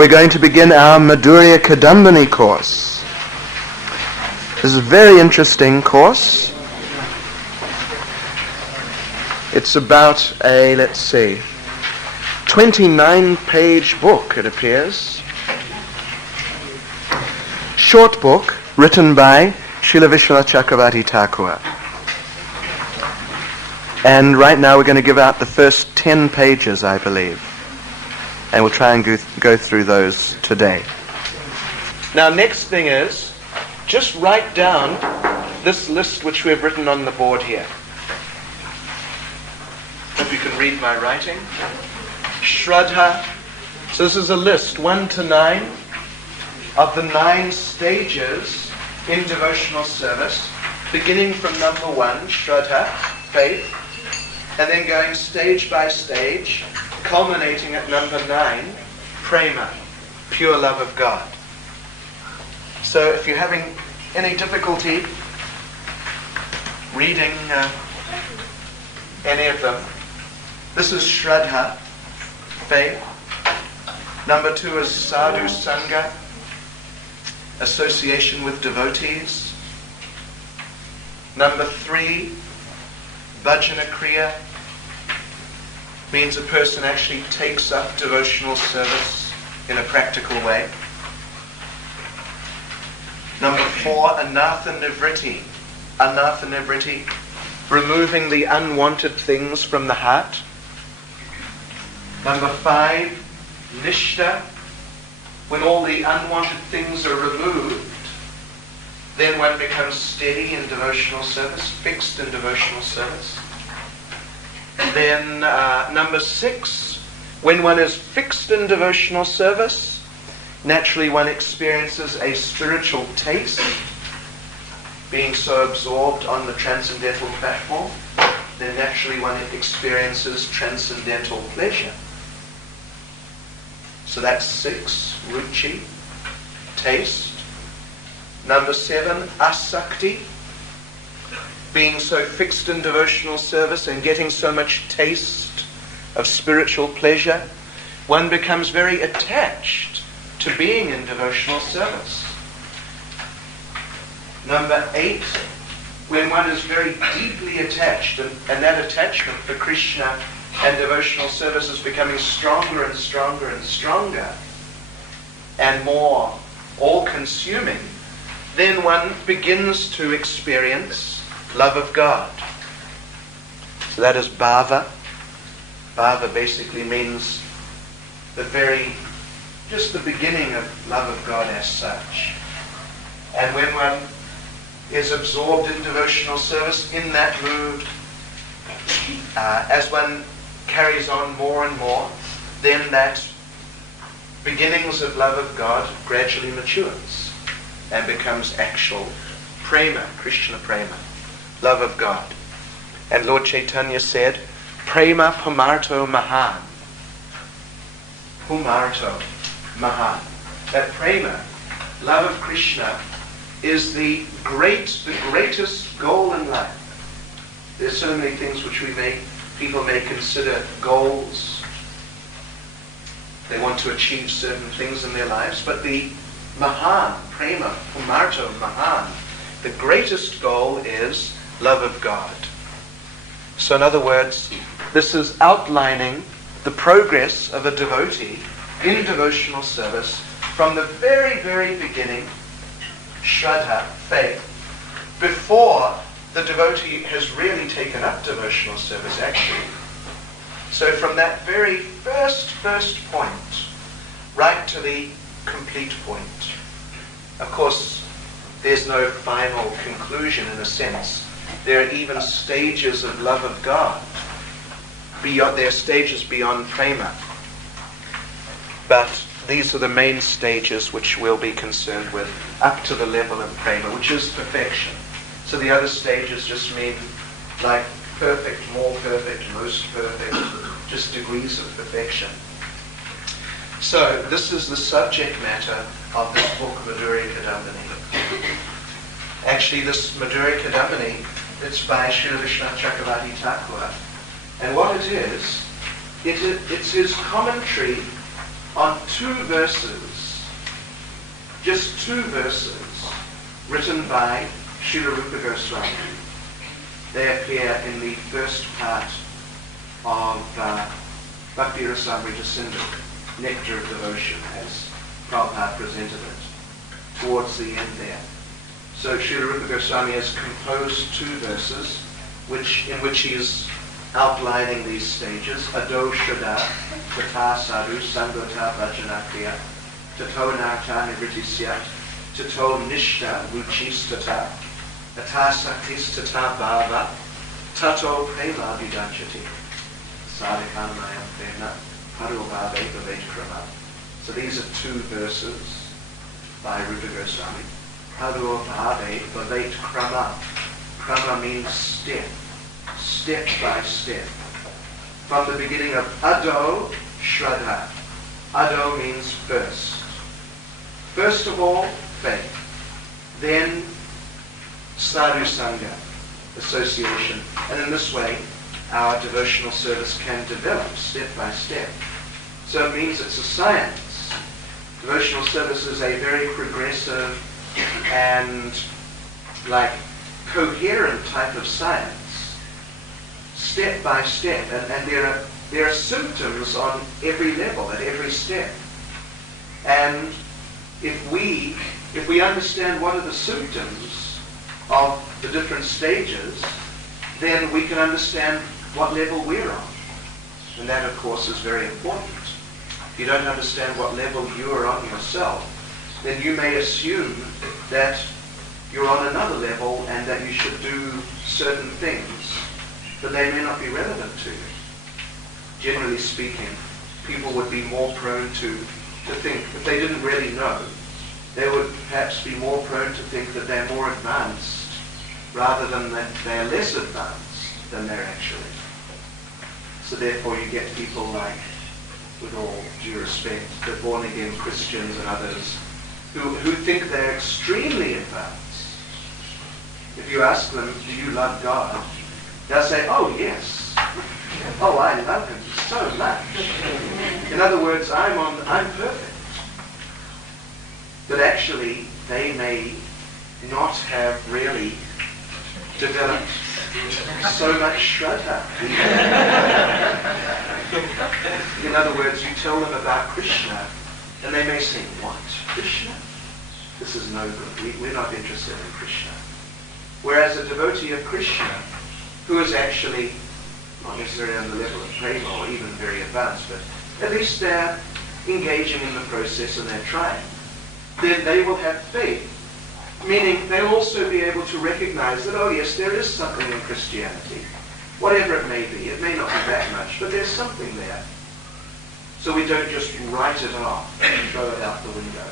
We're going to begin our Madhurya Kadambini course. This is a very interesting course. It's about a, 29-page book, it appears. Short book written by Srila Vishwanath Chakravarti Thakur. And right now we're going to give out the first 10 pages, I believe. And we'll try and go through those today. Now, next thing is, just write down this list which we've written on the board here. Hope you can read my writing. Shraddha. So this is a list, 1 to 9, of the 9 stages in devotional service, beginning from number 1, Shraddha, faith, and then going stage by stage, culminating at number 9, prema, pure love of God. So if you're having any difficulty reading any of them, this is Shraddha, faith. Number 2 is Sadhu Sangha, association with devotees. Number 3, Bhajana Kriya, means a person actually takes up devotional service in a practical way. Number 4, Anartha Nivritti. Anartha Nivritti, removing the unwanted things from the heart. Number 5, Nishta, when all the unwanted things are removed, then one becomes steady in devotional service, fixed in devotional service. Then number 6, when one is fixed in devotional service, naturally one experiences a spiritual taste, being so absorbed on the transcendental platform, then naturally one experiences transcendental pleasure. So that's 6, ruchi, taste. Number 7, asakti, being so fixed in devotional service and getting so much taste of spiritual pleasure, one becomes very attached to being in devotional service. Number 8, when one is very deeply attached, and that attachment for Krishna and devotional service is becoming stronger and stronger and stronger, and more all-consuming, then one begins to experience love of God. So that is bhava. Bhava basically means just the beginning of love of God as such. And when one is absorbed in devotional service, in that mood, as one carries on more and more, then that beginnings of love of God gradually matures and becomes actual prema, Krishna prema, love of God. And Lord Chaitanya said, prema pumarto mahan. Pumarto mahan. That prema, love of Krishna, is the greatest goal in life. There's so many things which people may consider goals. They want to achieve certain things in their lives, but the mahan, prema, pumarto mahan, the greatest goal is love of God. So in other words, this is outlining the progress of a devotee in devotional service from the very, very beginning, Shraddha, faith, before the devotee has really taken up devotional service actually. So from that very first point, right to the complete point. Of course, there's no final conclusion in a sense. There are even stages of love of God. There are stages beyond prema. But these are the main stages which we'll be concerned with, up to the level of prema, which is perfection. So the other stages just mean like perfect, more perfect, most perfect, just degrees of perfection. So this is the subject matter of this book, Madhurya Kadambini. Actually, this Madhurya Kadambini, it's by Srila Vishwanath Chakravarti Thakur. And what it is, it's his commentary on two verses, just two verses, written by Srila Rupa Goswami. They appear in the first part of Bhakti Rasamrita Sindhu, Nectar of Devotion, as Prabhupada presented it, towards the end there. So Srila Rupa Goswami has composed two verses in which he is outlining these stages. Ado Shraddha, Tata Sadhu, Sangota Bhajanakriya, Tato Narta Nivritisya, Tato Nishta Ruchistata, Ata Saktistata Bhava, Tato Prema Vidanchati, Sadhakanmayam Prema, Parubhave Bhavet Krama. So these are two verses by Rupa Goswami. Parubhave Bhavet Krama. Krama means step, step by step. From the beginning of Ado Shraddha. Ado means first. First of all, faith. Then sadhu sangha, association. And in this way, our devotional service can develop step by step. So it means it's a science. Devotional service is a very progressive and coherent type of science, step by step. And there are symptoms on every level, at every step. And if we understand what are the symptoms of the different stages, then we can understand what level we're on. And that, of course, is very important. If you don't understand what level you are on yourself, then you may assume that you're on another level and that you should do certain things, but they may not be relevant to you. Generally speaking, people would be more prone to think, if they didn't really know, they would perhaps be more prone to think that they're more advanced rather than that they're less advanced than they're actually. So therefore you get people like, with all due respect, the born-again Christians and others who think they're extremely advanced. If you ask them, do you love God? They'll say, oh yes. Oh, I love him so much. In other words, I'm perfect. But actually, they may not have really developed so much Shraddha. In other words, you tell them about Krishna, and they may say, what? Krishna? This is no good. We're not interested in Krishna. Whereas a devotee of Krishna, who is actually not necessarily on the level of prema or even very advanced, but at least they're engaging in the process and they're trying, then they will have faith. Meaning they'll also be able to recognize that, oh yes, there is something in Christianity. Whatever it may be. It may not be that much, but there's something there. So we don't just write it off and throw it out the window.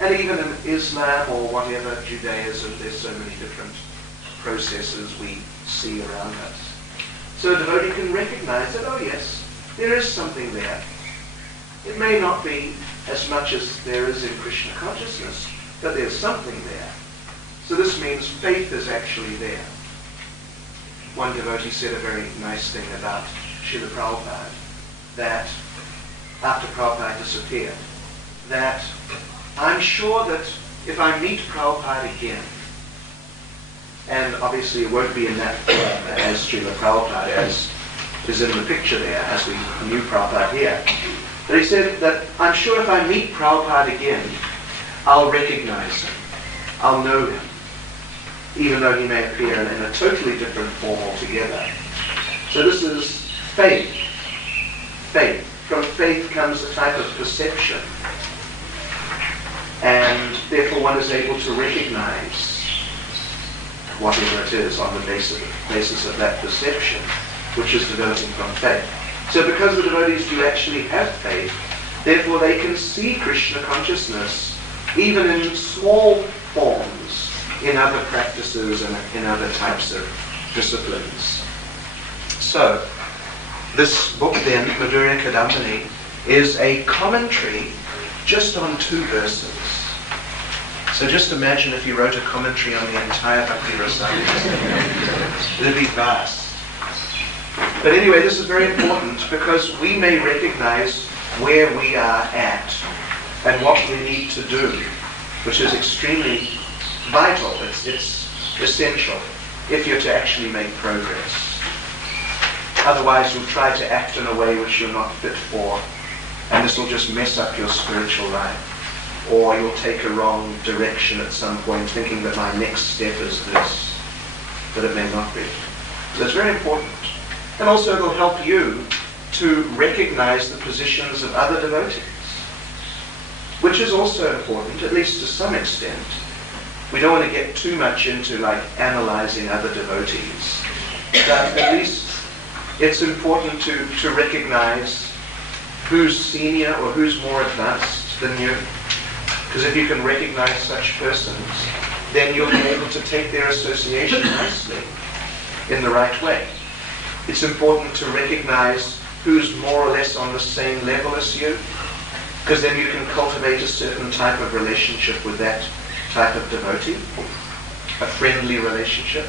And even in Islam or whatever, Judaism, there's so many different processes we see around us. So a devotee can recognize that, oh yes, there is something there. It may not be as much as there is in Krishna consciousness, but there's something there. So this means faith is actually there. One devotee said a very nice thing about Srila Prabhupada, that after Prabhupada disappeared, that I'm sure that if I meet Prabhupada again, and obviously it won't be in that form as Srila Prabhupada, as is in the picture there, as we knew Prabhupada here, but he said that I'm sure if I meet Prabhupada again, I'll recognize him. I'll know him, even though he may appear in a totally different form altogether. So this is faith. Faith. From faith comes a type of perception. And therefore one is able to recognize whatever it is on the basis of that perception, which is developing from faith. So because the devotees do actually have faith, therefore they can see Krishna consciousness even in small forms in other practices and in other types of disciplines. So this book then, Madhurya Kadambini, is a commentary just on two verses. So just imagine if you wrote a commentary on the entire Bhakti Rasamrita. It would be vast. But anyway, this is very important because we may recognize where we are at and what we need to do, which is extremely vital. It's essential if you're to actually make progress. Otherwise, you'll try to act in a way which you're not fit for, and this will just mess up your spiritual life. Or you'll take a wrong direction at some point, thinking that my next step is this, but it may not be. So it's very important. And also it'll help you to recognize the positions of other devotees, which is also important, at least to some extent. We don't want to get too much into like analyzing other devotees, but at least it's important to recognize who's senior or who's more advanced than you. Because if you can recognize such persons, then you'll be able to take their association nicely in the right way. It's important to recognize who's more or less on the same level as you, because then you can cultivate a certain type of relationship with that type of devotee, a friendly relationship.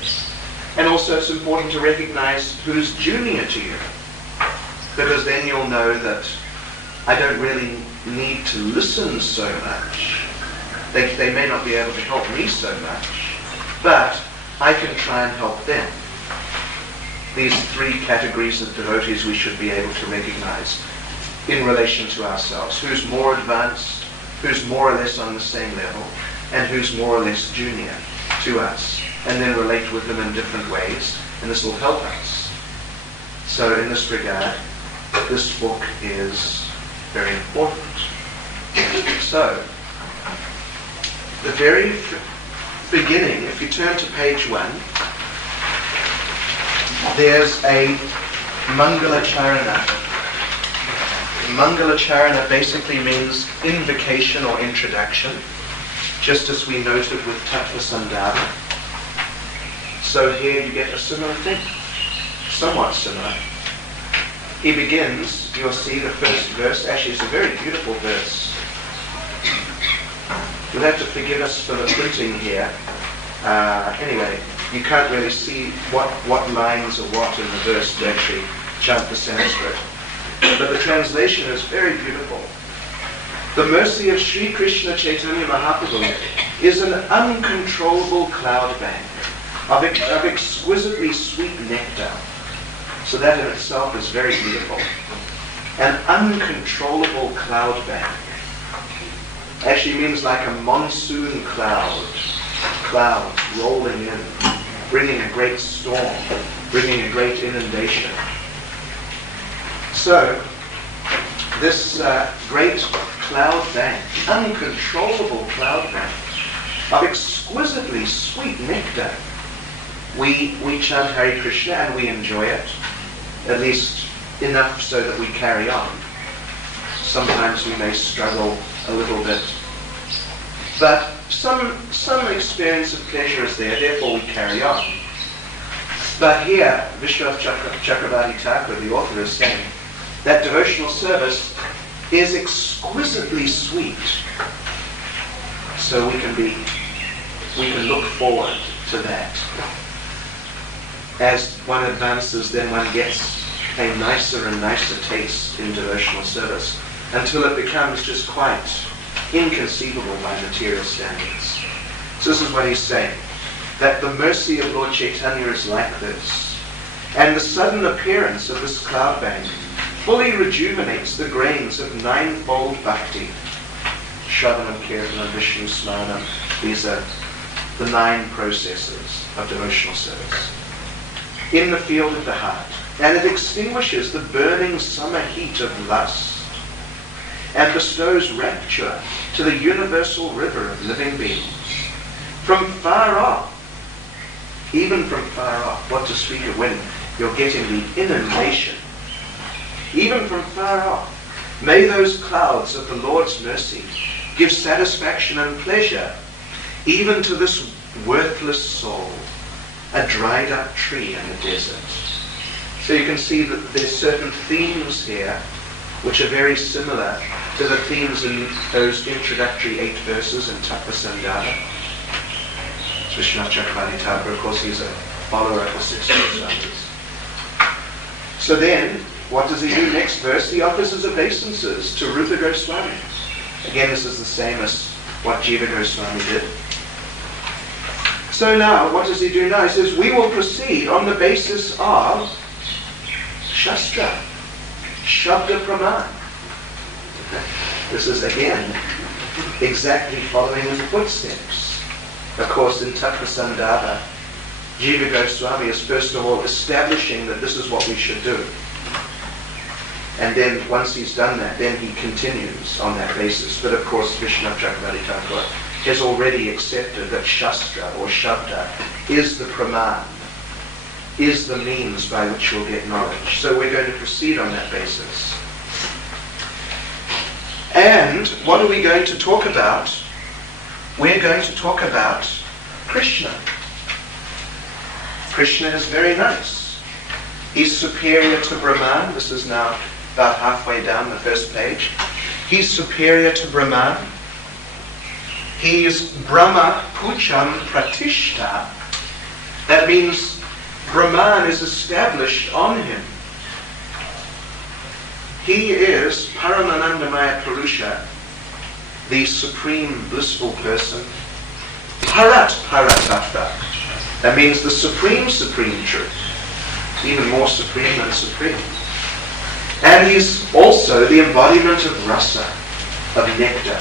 And also it's important to recognize who's junior to you, because then you'll know that I don't really need to listen so much. They may not be able to help me so much, but I can try and help them. These three categories of devotees we should be able to recognize in relation to ourselves. Who's more advanced, who's more or less on the same level, and who's more or less junior to us, and then relate with them in different ways, and this will help us. So in this regard, this book is very important. So, the very beginning, if you turn to page 1, there's a Mangala Charana. Mangala Charana basically means invocation or introduction, just as we noted with Tattva Sandhava. So here you get a similar thing, somewhat similar. He begins, you'll see the first verse, actually it's a very beautiful verse. You'll have to forgive us for the printing here. Anyway, you can't really see what lines are what in the verse to actually chant the Sanskrit. But the translation is very beautiful. The mercy of Sri Krishna Chaitanya Mahaprabhu is an uncontrollable cloud bank of exquisitely sweet nectar. So that in itself is very beautiful. An uncontrollable cloud bank actually means like a monsoon clouds rolling in, bringing a great storm, bringing a great inundation. So this great cloud bank, uncontrollable cloud bank of exquisitely sweet nectar, we chant Hare Krishna and we enjoy it, at least enough so that we carry on. Sometimes we may struggle a little bit, but some experience of pleasure is there, therefore we carry on. But here, Vishwanath Chakravarti Thakur, the author, is saying that devotional service is exquisitely sweet. So we can look forward to that. As one advances, then one gets a nicer and nicer taste in devotional service, until it becomes just quite inconceivable by material standards. So this is what he's saying, that the mercy of Lord Chaitanya is like this, and the sudden appearance of this cloud bank fully rejuvenates the grains of ninefold bhakti. Shravanam, Kirtanam, Vishnu Smaranam, these are the 9 processes of devotional service in the field of the heart, and it extinguishes the burning summer heat of lust and bestows rapture to the universal river of living beings. From far off, even from far off, what to speak of when you're getting the inundation, even from far off, may those clouds of the Lord's mercy give satisfaction and pleasure even to this worthless soul, a dried up tree in the desert. So you can see that there's certain themes here which are very similar to the themes in those introductory 8 verses in Tattva Sandhava. Vishwanath Chakravarti Thakur, of course, he's a follower of the 6 Goswamis. So then, what does he do? Next verse, he offers his obeisances to Rupa Goswami. Again, this is the same as what Jiva Goswami did. So now, what does he do now? He says, we will proceed on the basis of Shastra, Shabda Praman. This is, again, exactly following his footsteps. Of course, in Tattva Sandava, Jiva Goswami is first of all establishing that this is what we should do. And then, once he's done that, then he continues on that basis. But of course, Vishwanath Chakravarti Thakur has already accepted that Shastra or Shabda is the Praman, is the means by which you'll get knowledge. So we're going to proceed on that basis. And what are we going to talk about? We're going to talk about Krishna. Krishna is very nice. He's superior to Brahman. This is now about halfway down the first page. He's superior to Brahman. He is Brahma Pucham Pratishta. That means Brahman is established on him. He is Paramanandamaya Purusha, the supreme blissful person. Parat Paratatva. That means the supreme truth. Even more supreme than supreme. And he's also the embodiment of rasa, of nectar,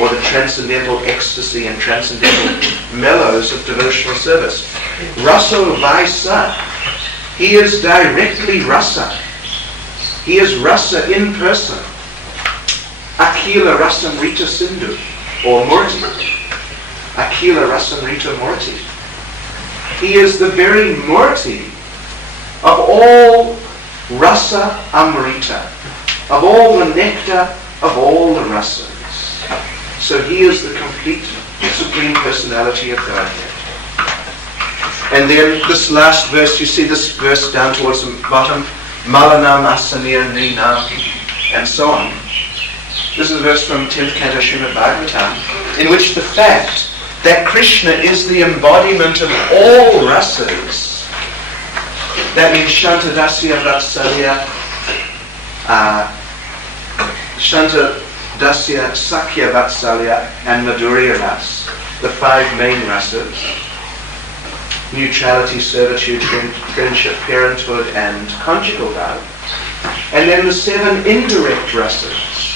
or the transcendental ecstasy and transcendental mellows of devotional service. Raso Vaisa. He is directly rasa. He is rasa in person. Akila Rasamrita Sindhu, or Murti. Akila Rasamrita Murti. He is the very Murti of all rasa amrita, of all the nectar, of all the rasas. So he is the complete Supreme Personality of Godhead. And then this last verse, you see this verse down towards the bottom, Malanam Asanir Ninam, and so on. This is a verse from 10th Canto Srimad Bhagavatam, in which the fact that Krishna is the embodiment of all rasas, that means Shanta Dasya Vatsalya, Shanta Dasya Sakya Vatsalya, and Madhurya Ras, the five main rasas: neutrality, servitude, friendship, parenthood, and conjugal love. And then the seven indirect rasas,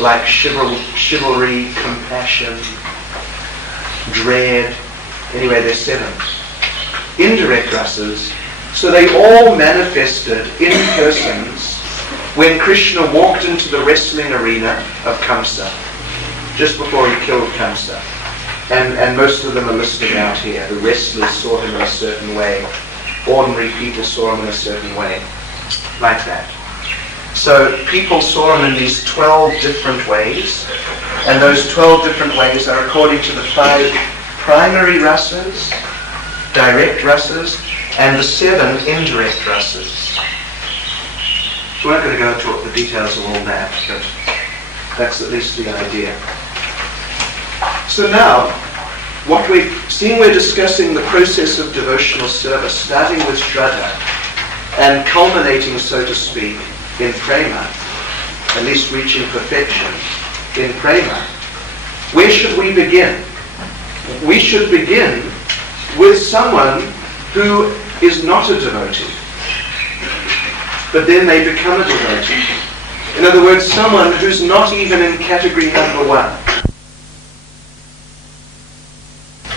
like chivalry, compassion, dread. Anyway, there's seven indirect rasas. So they all manifested in persons when Krishna walked into the wrestling arena of Kamsa, just before he killed Kamsa. And most of them are listed out here. The wrestlers saw him in a certain way. Ordinary people saw him in a certain way. Like that. So people saw him in these 12 different ways. And those 12 different ways are according to the 5 primary rasas, direct rasas, and the 7 indirect rasas. So we're not going to go into the details of all that, but that's at least the idea. So now, what we've seen, we're discussing the process of devotional service, starting with Shraddha, and culminating, so to speak, in Prema, at least reaching perfection in Prema. Where should we begin? We should begin with someone who is not a devotee, but then they become a devotee. In other words, someone who's not even in category number 1.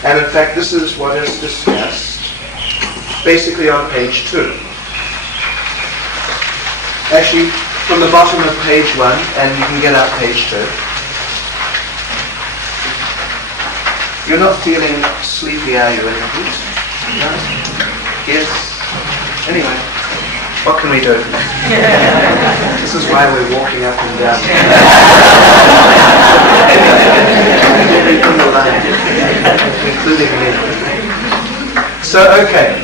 And in fact, this is what is discussed basically on page 2. Actually, from the bottom of page 1, and you can get out page 2. You're not feeling sleepy, are you, in the heat? No? Yes? Anyway, what can we do? This is why we're walking up and down. In the line, including me. So, okay.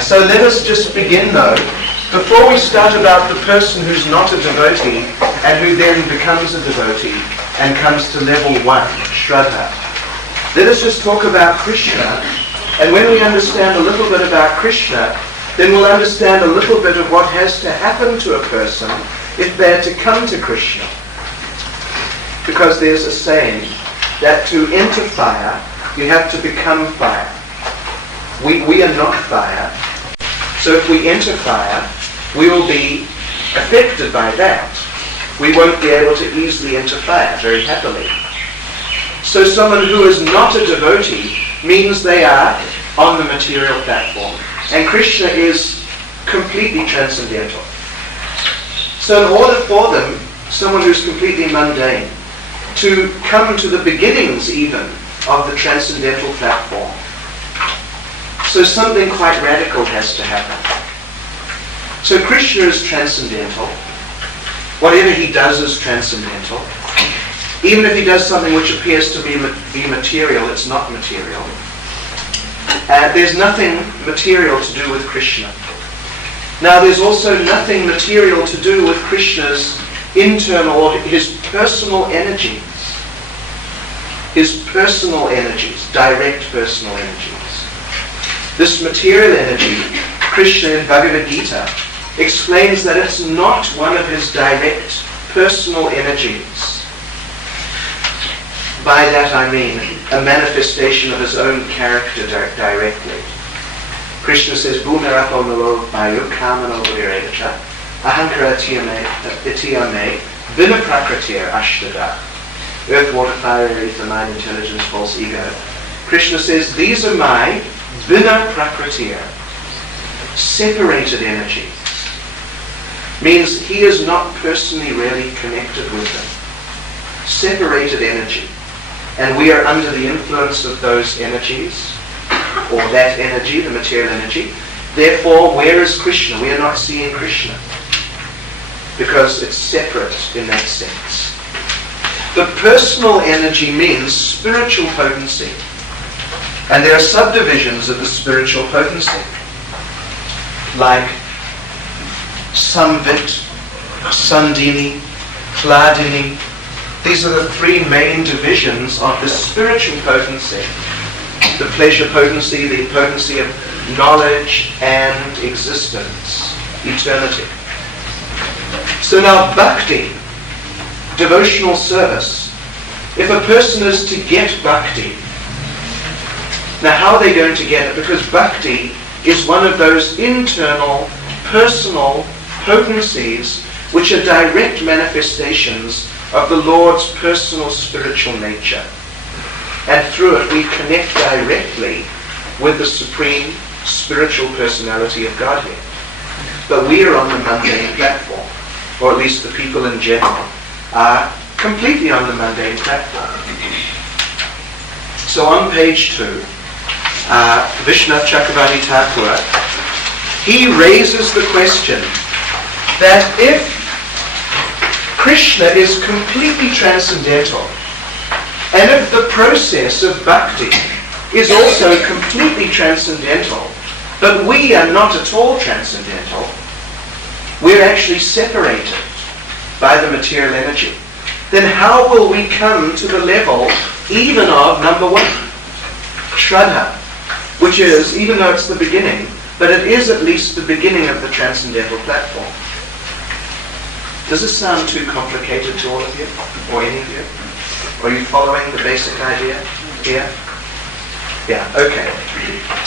So let us just begin, though. Before we start about the person who's not a devotee and who then becomes a devotee and comes to level 1, Shraddha, let us just talk about Krishna. And when we understand a little bit about Krishna, then we'll understand a little bit of what has to happen to a person if they're to come to Krishna. Because there's a saying that to enter fire, you have to become fire. We are not fire. So if we enter fire, we will be affected by that. We won't be able to easily enter fire very happily. So someone who is not a devotee means they are on the material platform. And Krishna is completely transcendental. So in order for them, someone who's completely mundane, to come to the beginnings even of the transcendental platform, so something quite radical has to happen. So Krishna is transcendental. Whatever he does is transcendental. Even if he does something which appears to be material, it's not material. There's nothing material to do with Krishna. Now there's also nothing material to do with Krishna's internal or his personal energies. His personal energies, direct personal energies. This material energy, Krishna in Bhagavad Gita explains that it's not one of his direct personal energies. By that I mean a manifestation of his own character directly. Krishna says, Bhumirapo nalo vayu kamano viregacha ahankara itiyame vinaprakratir ashtada. Earth, water, fire, air, ether, mind, intelligence, false ego. Krishna says, these are my vinaprakratir, separated energies. Means he is not personally really connected with them. Separated energy. And we are under the influence of those energies, or that energy, the material energy. Therefore, where is Krishna? We are not seeing Krishna, because it's separate in that sense. The personal energy means spiritual potency. And there are subdivisions of the spiritual potency, like Samvit, Sandini, Hladini. These are the three main divisions of the spiritual potency. The pleasure potency, the potency of knowledge and existence, eternity. So now bhakti, devotional service. If a person is to get bhakti, now how are they going to get it? Because bhakti is one of those internal, personal potencies which are direct manifestations of the Lord's personal spiritual nature. And through it we connect directly with the supreme spiritual personality of Godhead. But we are on the mundane platform, or at least the people in general are completely on the mundane platform. So on page 2, Vishnav Chakravarti Thakur, he raises the question that if Krishna is completely transcendental, and if the process of bhakti is also completely transcendental, but we are not at all transcendental, we're actually separated by the material energy, then how will we come to the level even of number 1, Shraddha, which is, even though it's the beginning, but it is at least the beginning of the transcendental platform. Does this sound too complicated to all of you, or any of you? Are you following the basic idea here? Yeah, okay.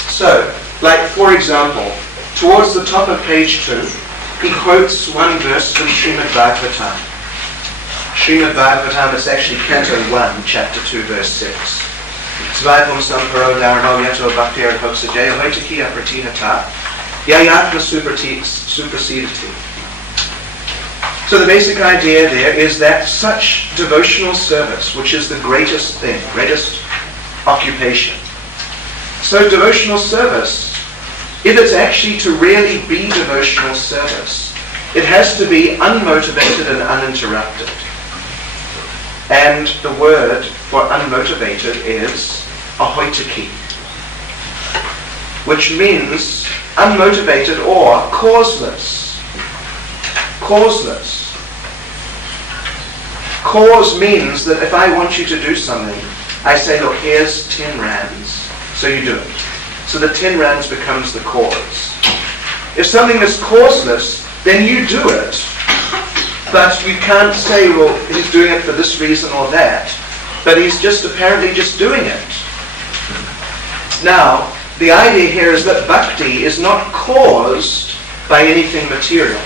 So, like for example, towards the top of page 2, he quotes one verse from Srimad Bhagavatam. Srimad Bhagavatam is actually Canto 1, Chapter 2, verse 6. Svaivam samparo dharmo yato bhaktir hoksajaya hoitakiya pratihata yayatma supersediti. So the basic idea there is that such devotional service, which is the greatest thing, greatest occupation. So devotional service, if it's actually to really be devotional service, it has to be unmotivated and uninterrupted. And the word for unmotivated is ahoitaki, which means unmotivated or causeless. Causeless. Cause means that if I want you to do something, I say, look, here's 10 rands, so you do it. So the 10 rands becomes the cause. If something is causeless, then you do it. But you can't say, well, he's doing it for this reason or that. But he's just apparently just doing it. Now, the idea here is that bhakti is not caused by anything material.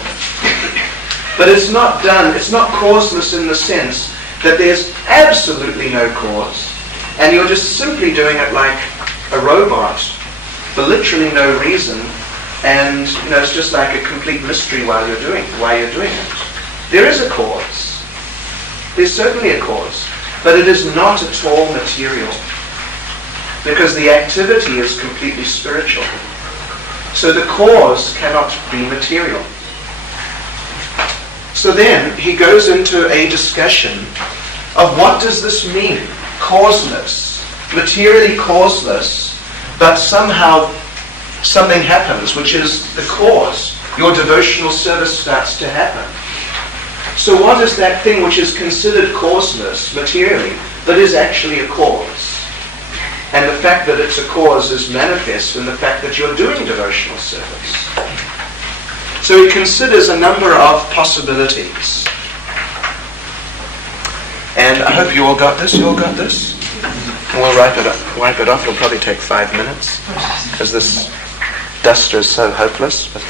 But it's not causeless in the sense that there's absolutely no cause, and you're just simply doing it like a robot for literally no reason, and it's just like a complete mystery why you're doing it. There is a cause. There's certainly a cause, but it is not at all material, because the activity is completely spiritual. So the cause cannot be material. So then he goes into a discussion of what does this mean? Causeless, materially causeless, but somehow something happens, which is the cause. Your devotional service starts to happen. So what is that thing which is considered causeless materially, but is actually a cause? And the fact that it's a cause is manifest in the fact that you're doing devotional service. So he considers a number of possibilities. And I hope you all got this. You all got this? And we'll wipe it off. It'll probably take 5 minutes, because this duster is so hopeless. But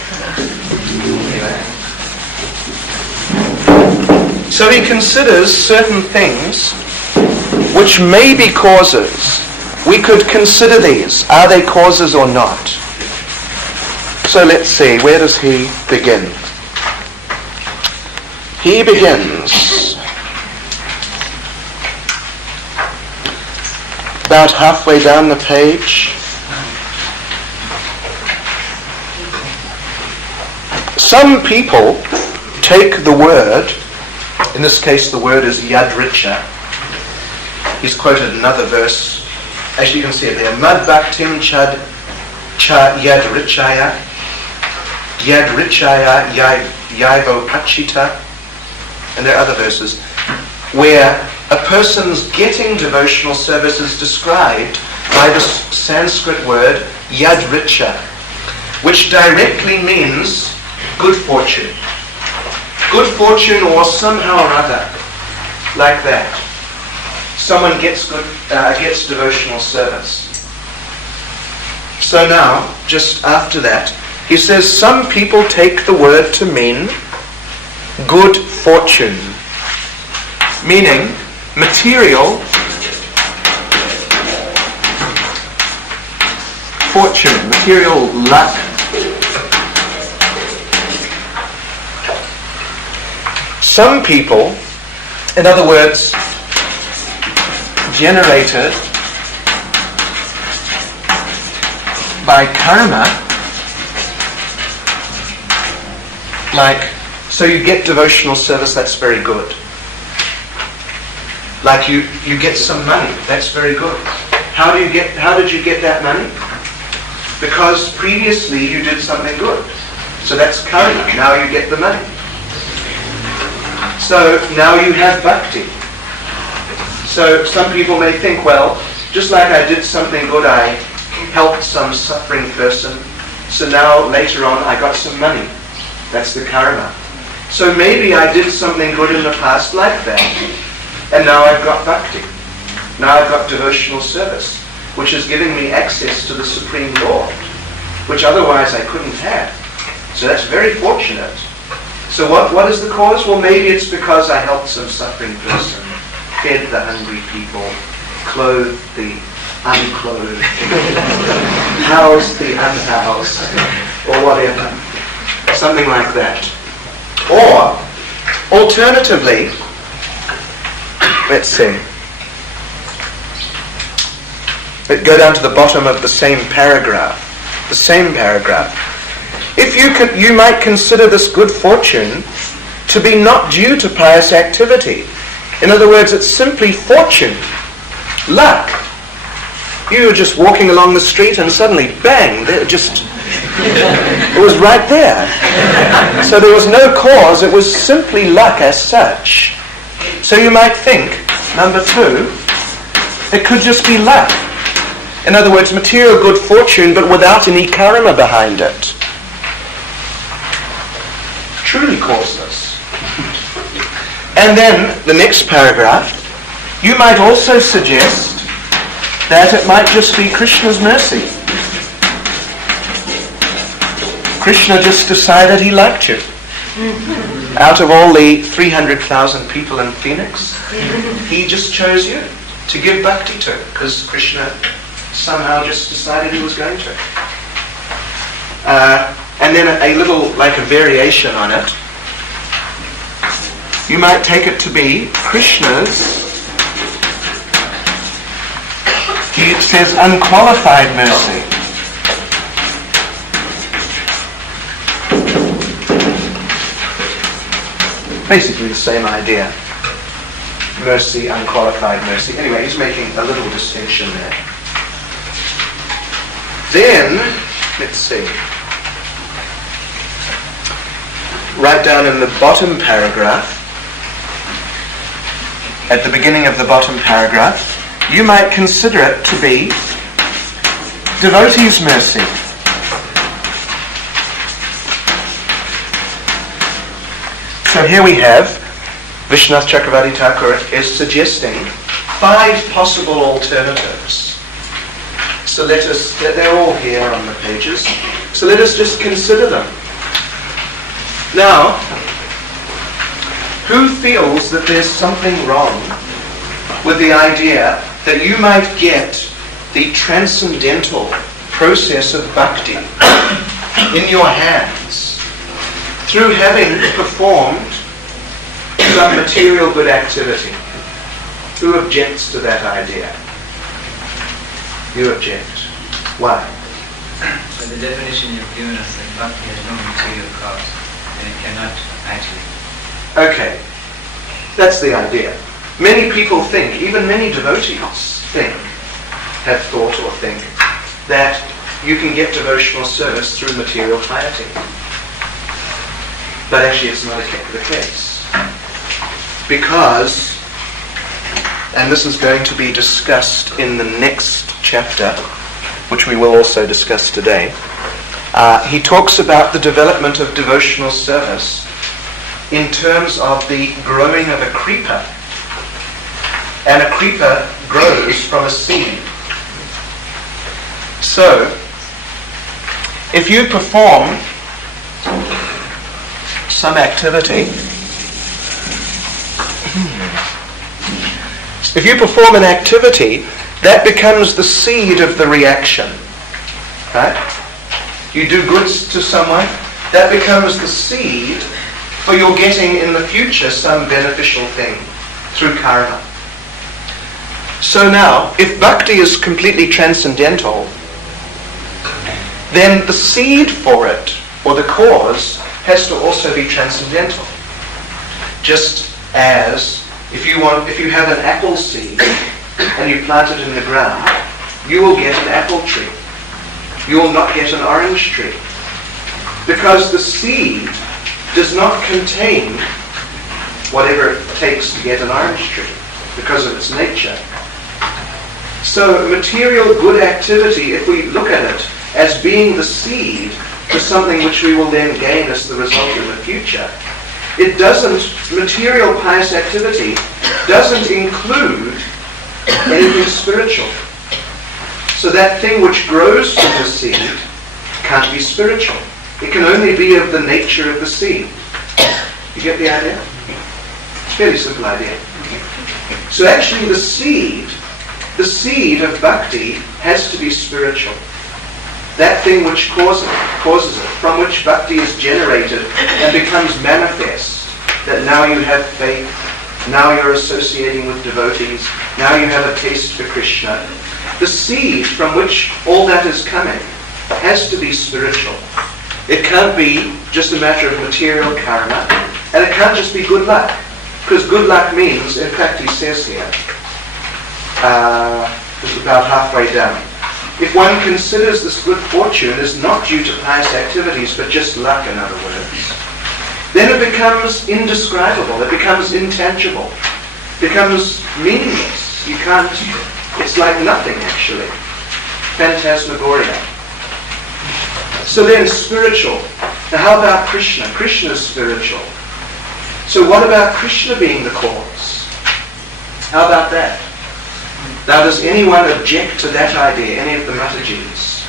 anyway. So he considers certain things which may be causes. We could consider these. Are they causes or not? So let's see, where does he begin? He begins about halfway down the page. Some people take the word, in this case the word is yadricha. He's quoted another verse. Actually, you can see it there. Mad bhaktim cha yadrichaya. Yadrichaya yaivo pachita. And there are other verses where a person's getting devotional service is described by the Sanskrit word yadricha, which directly means good fortune. Good fortune, or somehow or other, like that. Someone gets devotional service. So now, just after that, he says some people take the word to mean good fortune, meaning material fortune, material luck. Some people, in other words, generated by karma, so you get devotional service, that's very good. Like you get some money, that's very good. How did you get that money? Because previously you did something good. So that's karma, now you get the money. So now you have bhakti. So some people may think, well, just like I did something good, I helped some suffering person, so now later on I got some money. That's the karma. So maybe I did something good in the past like that, and now I've got bhakti. Now I've got devotional service, which is giving me access to the Supreme Lord, which otherwise I couldn't have. So that's very fortunate. So what is the cause? Well, maybe it's because I helped some suffering person, fed the hungry people, clothed the unclothed, housed the unhoused, or whatever. Something like that. Or, alternatively, let's see. Let's go down to the bottom of the same paragraph. The same paragraph. If you might consider this good fortune to be not due to pious activity. In other words, it's simply fortune, luck. You were just walking along the street and suddenly, bang, it was right there. So there was no cause, it was simply luck as such. So you might think, number 2, it could just be luck. In other words, material good fortune, but without any karma behind it. And then the next paragraph, you might also suggest that it might just be Krishna's mercy. Krishna just decided he liked you. Out of all the 300,000 people in Phoenix, he just chose you to give bhakti to, because Krishna somehow just decided he was going to. And then a little, like a variation on it, you might take it to be Krishna's, it says unqualified mercy. Basically the same idea. Mercy, unqualified mercy. Anyway, he's making a little distinction there. Then, let's see. Right down in the bottom paragraph, at the beginning of the bottom paragraph, you might consider it to be devotee's mercy. So here we have, Vishwanath Chakravarti Thakur is suggesting 5 possible alternatives. So they're all here on the pages, so let us just consider them. Now, who feels that there's something wrong with the idea that you might get the transcendental process of bhakti in your hands through having performed some material good activity? Who objects to that idea? You object. Why? So the definition you've given us that bhakti has no material cause, and it cannot actually. Okay, that's the idea. Many people think, even many devotees have thought or think, that you can get devotional service through material piety. But actually it's not the case. Because, and this is going to be discussed in the next chapter, which we will also discuss today, he talks about the development of devotional service in terms of the growing of a creeper. And a creeper grows from a seed. So, if you perform some activity, that becomes the seed of the reaction. Right? You do goods to someone, that becomes the seed for your getting in the future some beneficial thing through karma. So now, if bhakti is completely transcendental, then the seed for it, or the cause, has to also be transcendental. Just as if you have an apple seed and you plant it in the ground, you will get an apple tree. You will not get an orange tree. Because the seed does not contain whatever it takes to get an orange tree, because of its nature. So material good activity, if we look at it as being the seed for something which we will then gain as the result in the future, material pious activity doesn't include anything spiritual. So that thing which grows from the seed can't be spiritual. It can only be of the nature of the seed. You get the idea? It's a fairly simple idea. So actually the seed of bhakti has to be spiritual. That thing which causes it, from which bhakti is generated and becomes manifest, that now you have faith, now you're associating with devotees, now you have a taste for Krishna. The seed from which all that is coming has to be spiritual. It can't be just a matter of material karma, and it can't just be good luck. Because good luck means, in fact he says here, just about halfway down, if one considers this good fortune is not due to pious activities, but just luck, in other words, then it becomes indescribable, it becomes intangible, it becomes meaningless. You can't, it's like nothing actually. Phantasmagoria. So then spiritual. Now how about Krishna? Krishna is spiritual. So what about Krishna being the cause? How about that? Now, does anyone object to that idea? Any of the Matajis?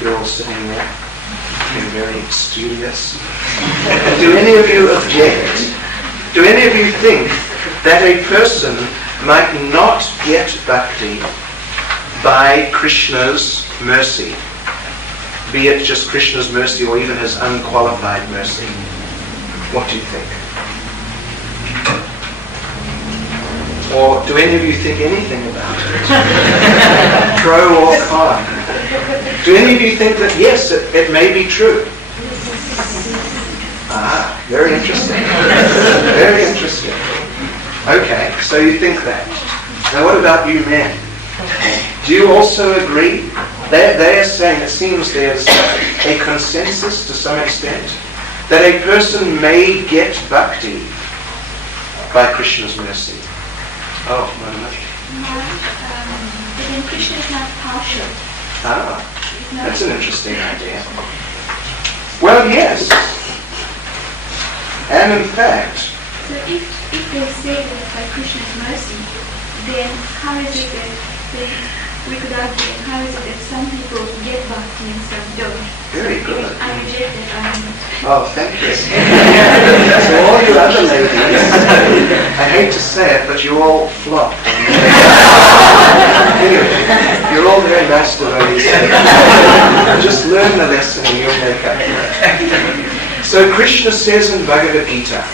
You're all sitting there, being very studious. Do any of you object? Do any of you think that a person might not get bhakti by Krishna's mercy? Be it just Krishna's mercy or even his unqualified mercy. What do you think? Or do any of you think anything about it? Pro or con? Do any of you think that yes, it may be true? Ah, very interesting. Very interesting. Okay, so you think that. Now what about you men? Do you also agree? They are saying, it seems there's a consensus to some extent, that a person may get bhakti by Krishna's mercy. Oh, Madhurya. Then Krishna is not partial. Ah, that's an interesting idea. Well, yes. And in fact... So if they say that by Krishna's mercy, then how is it that we could argue, how is it that some people get bhakti and some don't? Very good. I reject that argument. Oh, thank you. So all you other ladies, I hate to say it, but you all flopped. Anyway, you're all very nice devotees. Just learn the lesson and you'll make up for it. So Krishna says in Bhagavad Gita,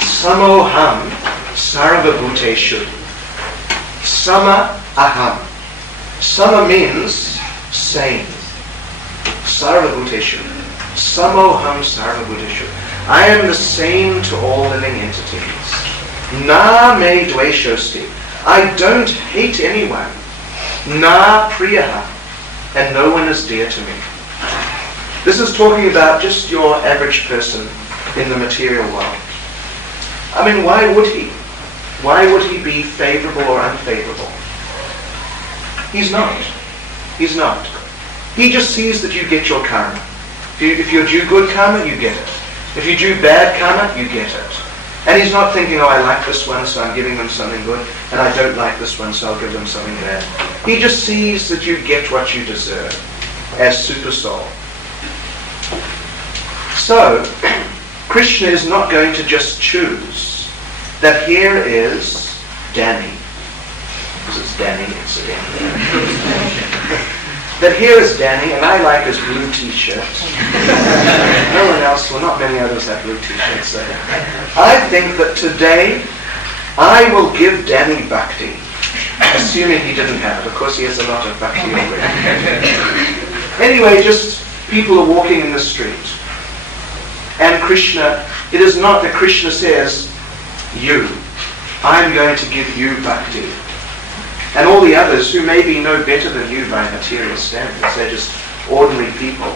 Samoham sarvabhuteshu. Sama aham. Sama means same. Sarvabhuteshu. Samoham sarvabhuteshu. I am the same to all living entities. Na me dveshosti. I don't hate anyone. Na priyaha. And no one is dear to me. This is talking about just your average person in the material world. I mean, why would he? Why would he be favorable or unfavorable? He's not. He's not. He just sees that you get your karma. If you do good karma, you get it. If you do bad karma, you get it. And he's not thinking, oh, I like this one, so I'm giving them something good, and I don't like this one, so I'll give them something bad. He just sees that you get what you deserve as super soul. So, Krishna is not going to just choose that here is Danny, because it's Danny incidentally. That here is Danny, and I like his blue t-shirt. No one else, well, not many others have blue t-shirts. So I think that today I will give Danny bhakti, assuming he didn't have it. Of course, he has a lot of bhakti already. Anyway, just people are walking in the street. And Krishna, it is not that Krishna says, you, I'm going to give you bhakti. And all the others who may be no better than you by material standards, they're just ordinary people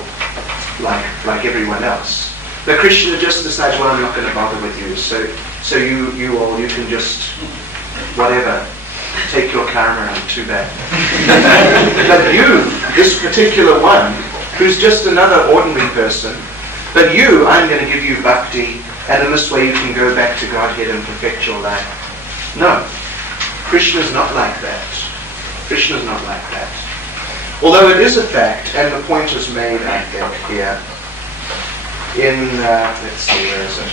like everyone else. But Krishna just decides, well, I'm not going to bother with you, so you all, you can just, whatever, take your karma and too bad. But you, this particular one, who's just another ordinary person, but you, I'm going to give you bhakti, and in this way you can go back to Godhead and perfect your life. No. Krishna's not like that. Krishna's not like that. Although it is a fact, and the point is made, I think, here, in, let's see, where is it?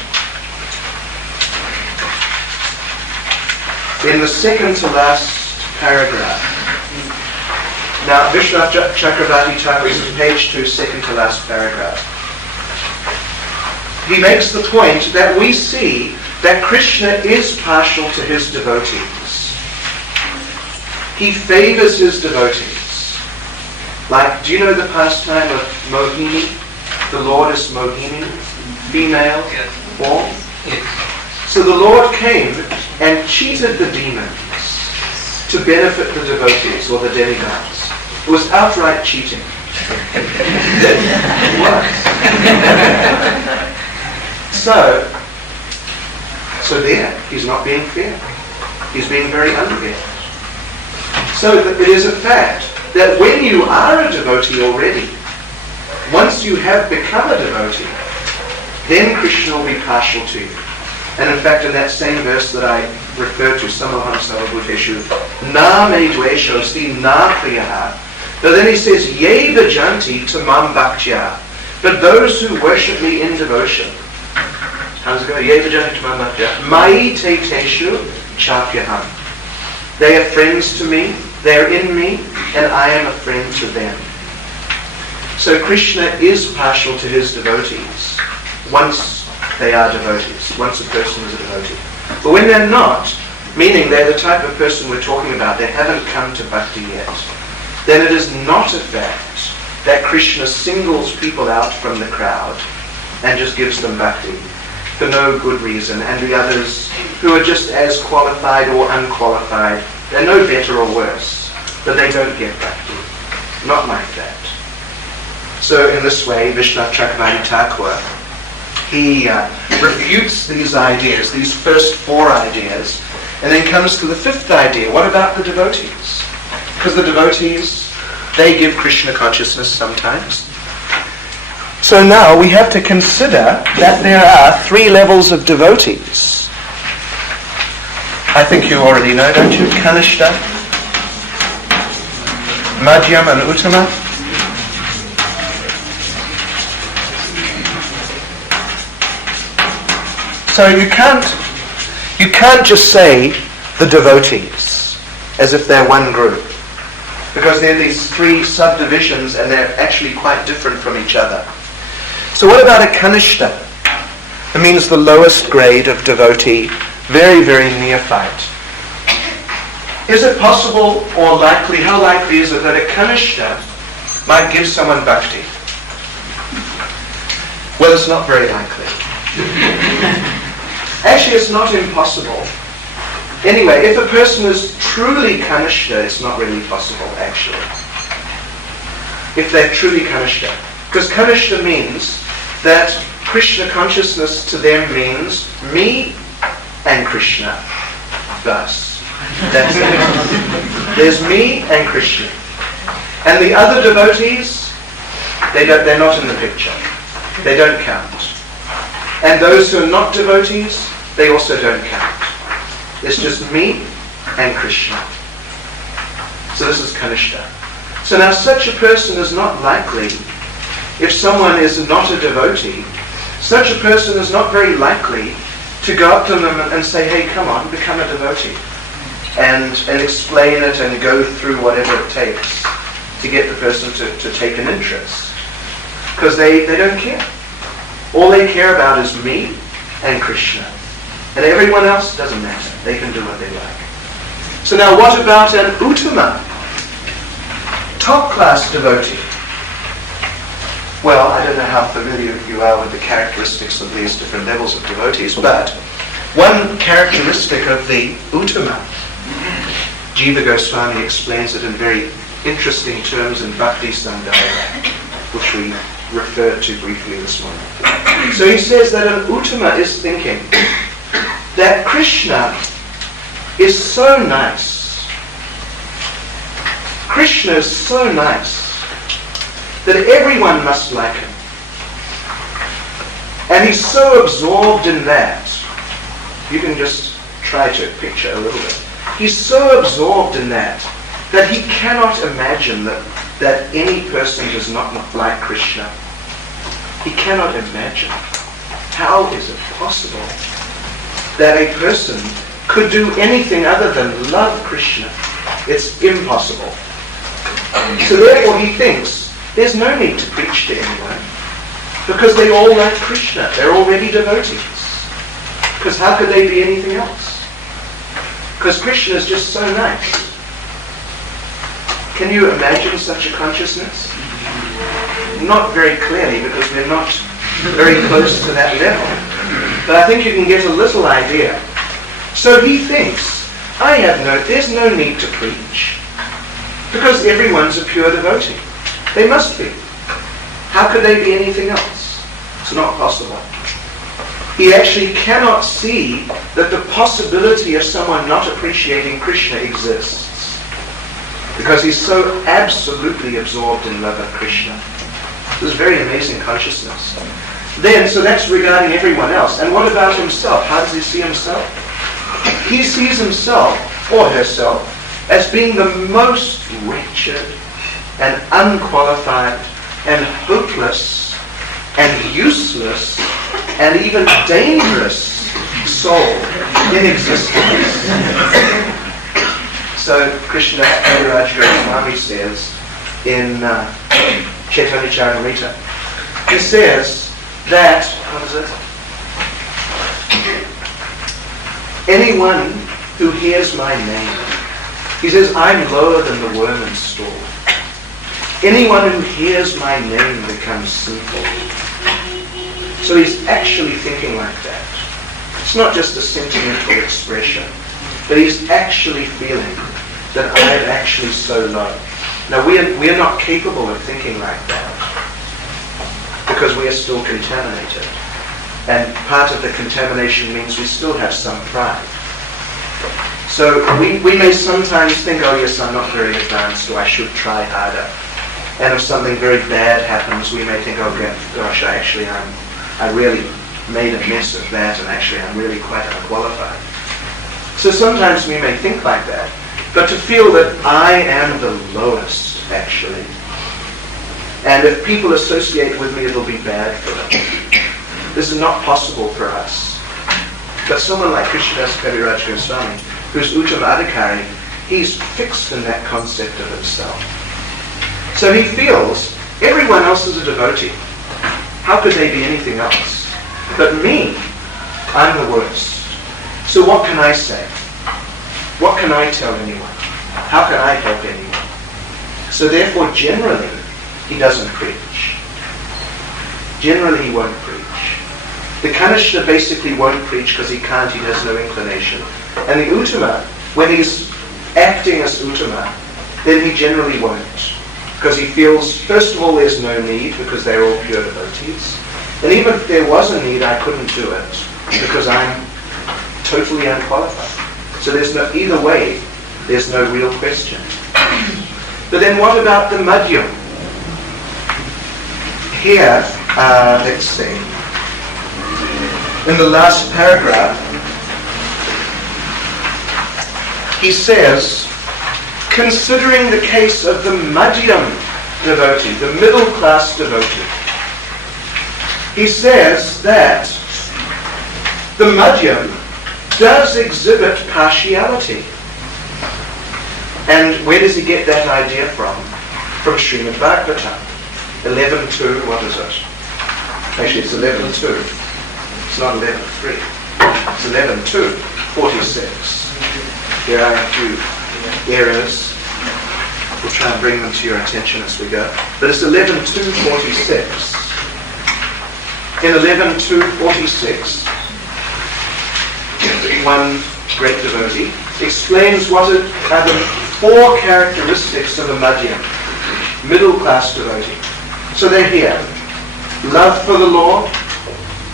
In the second to last paragraph. Now, Vishwanath Chakravarti Thakur, this is page 2, second to last paragraph. He makes the point that we see that Krishna is partial to his devotees. He favors his devotees. Like, do you know the pastime of Mohini? The Lord is Mohini, female form. So the Lord came and cheated the demons to benefit the devotees or the demigods. It was outright cheating. It was. So there, he's not being fair. He's being very unfair. So it is a fact that when you are a devotee already, once you have become a devotee, then Krishna will be partial to you. And in fact, in that same verse that I referred to, Samoham Savabhuteshu, Na me dveshosti na priyaha. But then he says, Ye bhajanti tamam bhaktya. But those who worship me in devotion. How does it go? Ye bhajanti tamam bhaktya. Mai te teshu chapyaham. They are friends to me, they are in me, and I am a friend to them. So Krishna is partial to his devotees once they are devotees, once a person is a devotee. But when they're not, meaning they're the type of person we're talking about, they haven't come to bhakti yet, then it is not a fact that Krishna singles people out from the crowd and just gives them bhakti for no good reason, and the others who are just as qualified or unqualified, they're no better or worse, but they don't get bhakti. Not like that. So in this way, Vishwanath Chakravarti Thakur, he refutes these ideas, these first four ideas, and then comes to the fifth idea. What about the devotees? Because the devotees, they give Krishna consciousness sometimes. So now we have to consider that there are three levels of devotees. I think you already know, don't you? Kanishta, Madhyam and Uttama. So you can't just say the devotees as if they're one group, because there are these three subdivisions and they're actually quite different from each other. So what about a kanishta? It means the lowest grade of devotee, very, very neophyte. Is it possible or likely, how likely is it that a kanishta might give someone bhakti? Well, it's not very likely. Actually, it's not impossible. Anyway, if a person is truly kanishta, it's not really possible, actually. If they're truly kanishta. Because kanishta means that Krishna consciousness to them means me and Krishna. Thus. That's it. There's me and Krishna. And the other devotees, they're not in the picture. They don't count. And those who are not devotees, they also don't count. It's just me and Krishna. So this is kanishta. So now such a person is not likely, if someone is not a devotee, such a person is not very likely to go up to them and say, hey, come on, become a devotee. And explain it and go through whatever it takes to get the person to take an interest. Because they don't care. All they care about is me and Krishna. And everyone else doesn't matter. They can do what they like. So now what about an uttama? Top class devotee. Well, I don't know how familiar you are with the characteristics of these different levels of devotees, but one characteristic of the uttama, Jiva Goswami explains it in very interesting terms in Bhakti Sandhya, which we referred to briefly this morning. So he says that an uttama is thinking that Krishna is so nice. Krishna is so nice that everyone must like him. And he's so absorbed in that. You can just try to picture a little bit. He's so absorbed in that he cannot imagine that any person does not like Krishna. He cannot imagine. How is it possible that a person could do anything other than love Krishna? It's impossible. So therefore he thinks there's no need to preach to anyone, because they all like Krishna. They're already devotees. Because how could they be anything else? Because Krishna is just so nice. Can you imagine such a consciousness? Not very clearly, because we're not very close to that level. But I think you can get a little idea. So he thinks, there's no need to preach, because everyone's a pure devotee. They must be. How could they be anything else? It's not possible. He actually cannot see that the possibility of someone not appreciating Krishna exists, because he's so absolutely absorbed in love of Krishna. This is very amazing consciousness. then, so that's regarding everyone else. And what about himself? How does he see himself? He sees himself, or herself, as being the most wretched and unqualified and hopeless and useless and even dangerous soul in existence. So Krishna Kaviraj Goswami says in Chaitanya Charitamrita, he says that, what is it? Anyone who hears my name, he says, I'm lower than the worm and stall. Anyone who hears my name becomes sinful. So he's actually thinking like that. It's not just a sentimental expression, but he's actually feeling that I'm actually so low. Now we're not capable of thinking like that because we are still contaminated. And part of the contamination means we still have some pride. So we may sometimes think, oh yes, I'm not very advanced, or I should try harder. And if something very bad happens, we may think, oh gosh, I really made a mess of that, and actually I'm really quite unqualified. So sometimes we may think like that, but to feel that I am the lowest, actually, and if people associate with me, it'll be bad for them. This is not possible for us. But someone like Krishnadas Kaviraj Goswami, who's Uttama Adhikari, he's fixed in that concept of himself. So he feels everyone else is a devotee. How could they be anything else? But me, I'm the worst. So what can I say? What can I tell anyone? How can I help anyone? So therefore, generally, he doesn't preach. Generally, he won't preach. The Kanishta basically won't preach because he can't, he has no inclination. And the Uttama, when he's acting as Uttama, then he generally won't. Because he feels, first of all, there's no need because they're all pure devotees. And even if there was a need, I couldn't do it because I'm totally unqualified. So there's no, either way, there's no real question. But then what about the Madhyam? Here, let's see. In the last paragraph, he says, considering the case of the Madhyam devotee, the middle class devotee, he says that the Madhyam does exhibit partiality. And where does he get that idea from? From Srimad Bhagavatam. 11.2, what is it? Actually, it's 11.2. It's not 11.3. It's 11.2, 46. There are a few errors. We'll try and bring them to your attention as we go. But it's 11.2.46. In 11.2.46, one great devotee explains what are the four characteristics of a Madhyam, middle class devotee. So they're here. Love for the Lord,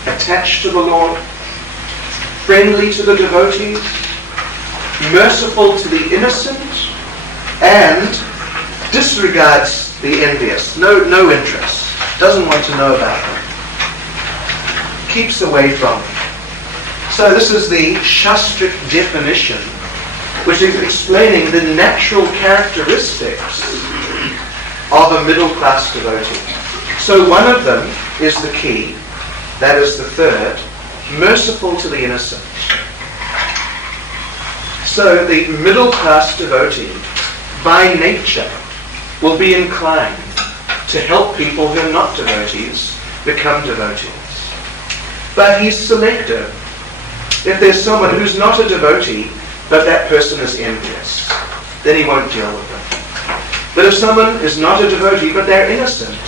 attached to the Lord, friendly to the devotees, merciful to the innocent, and disregards the envious. No interest. Doesn't want to know about them. Keeps away from them. So this is the Shastric definition, which is explaining the natural characteristics of a middle-class devotee. So one of them is the key, that is the third, merciful to the innocent. So the middle-class devotee, by nature, will be inclined to help people who are not devotees become devotees. But he's selective. If there's someone who's not a devotee, but that person is envious, then he won't deal with them. But if someone is not a devotee, but they're innocent,